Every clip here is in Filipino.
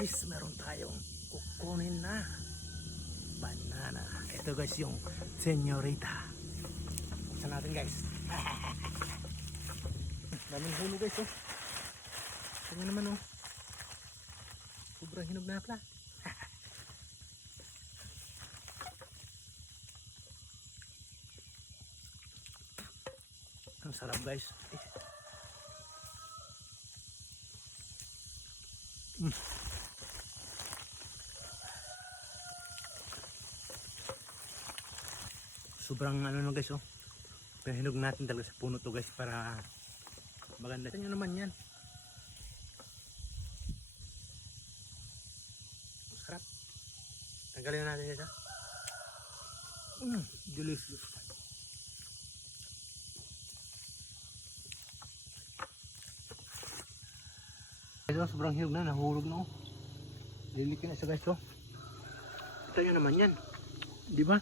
guys, meron tayong kukunin na banana. Ito guys yung senyorita. Buksan natin guys. Daming hulo guys oh. Tingnan naman oh. Sobrang hinog na pala. Ang sarap guys. Sobrang ano no guys oh. Pinahinog natin talaga sa puno to guys para maganda. Tingnan naman yan. Sarap. Tanggalin na natin ito. Delicious. Ito sobrang hinog na, nahulog na oh. Lilikin na siya guys oh. Ito nyo naman yan. Di ba?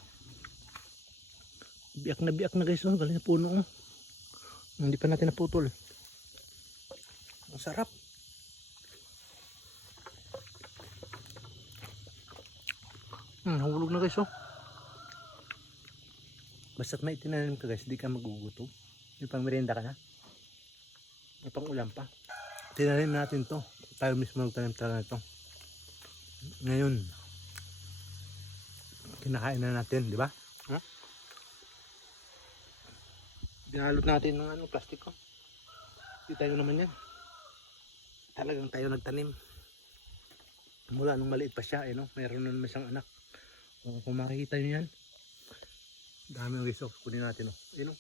Biyak na guys oh. Galing na puno oh. Hindi pa natin naputol. Ang sarap. Nahulog na guys oh. Basta't may tinanim ka guys, di ka magugutom. May pang merienda ka na. May pang ulam pa. Tinanim natin to. Tayo mismo nagtanim talaga ito. Ngayon, kinakain na natin, di ba? Huh? Dinalot natin ng ano, plastiko. Di tayo naman yan. Talagang tayo nagtanim. Mula nung maliit pa siya, no? Mayroon na naman siyang anak. Kung makikita nyo yan, dami ng resource. Kunin natin, no? Ayun, no?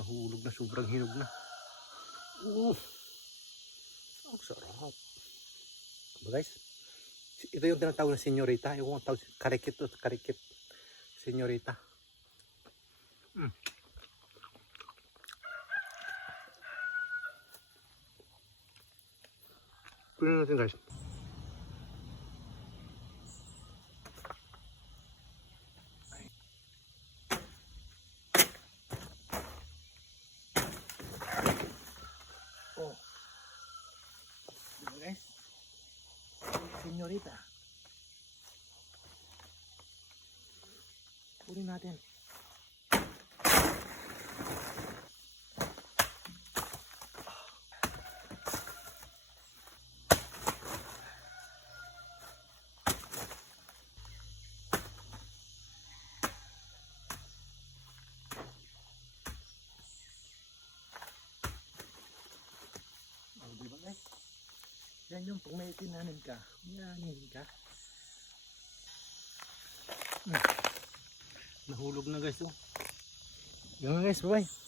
Nahulog na, sobrang hinog na. Ang sarap. Diba guys? Ito yung tinatawag na senyorita. Yung tawag karikit o karikit. Senyorita. Punin natin guys. Oh. Diba guys? Senyorita. Punin natin. Diba guys? Yan yung pag may tinanim ka, mayanin ka. Nahulog na guys oh. Yan guys, bye bye.